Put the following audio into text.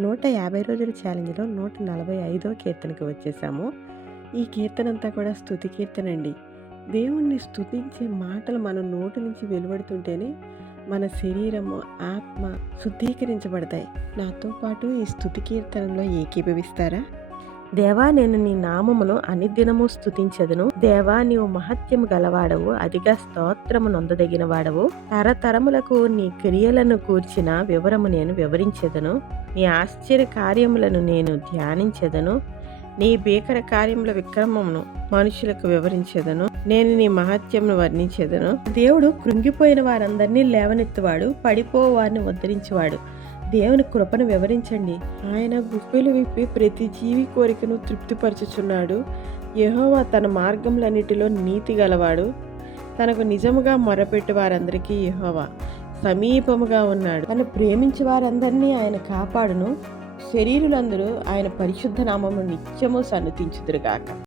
150 రోజుల ఛాలెంజ్‌లో 145వ కీర్తనకి వచ్చేసాము. ఈ కీర్తనంతా కూడా స్తుతి కీర్తనండి. దేవుణ్ణి స్తుతించే మాటలు మన నోటి నుంచి వెలువడుతుంటేనే మన శరీరము, ఆత్మ శుద్ధీకరించబడతాయి. నాతో పాటు ఈ స్తుతి కీర్తనలో ఏకీభవిస్తారా? దేవా, నేను నీ నామమును అనుదినము స్తుతించెదను. దేవా, నీవు మహత్యము గలవాడవు, అధిక స్తోత్రము నొందదగిన వాడవు. తరతరములకు నీ క్రియలను కూర్చిన వివరము నేను వివరించెదను. నీ ఆశ్చర్య కార్యములను నేను ధ్యానించెదను. నీ భీకర కార్యముల విక్రమమును మనుషులకు వివరించెదను. నేను నీ మహత్యమును వర్ణించెదను. దేవుడు కృంగిపోయిన వారందరినీ లేవనెత్తువాడు, పడిపో వారిని ఉద్ధరించువాడు. దేవుని కృపను వివరించండి. ఆయన గుప్పెలు విప్పి ప్రతి జీవి కోరికను తృప్తిపరచుచున్నాడు. యెహోవా తన మార్గములన్నిటిలో నీతి గలవాడు. తనకు నిజముగా మొరపెట్టు వారందరికీ యెహోవా సమీపముగా ఉన్నాడు. తను ప్రేమించే వారందరినీ ఆయన కాపాడును. శరీరులందరూ ఆయన పరిశుద్ధ నామమును నిత్యము సన్నుతించుదురుగాక.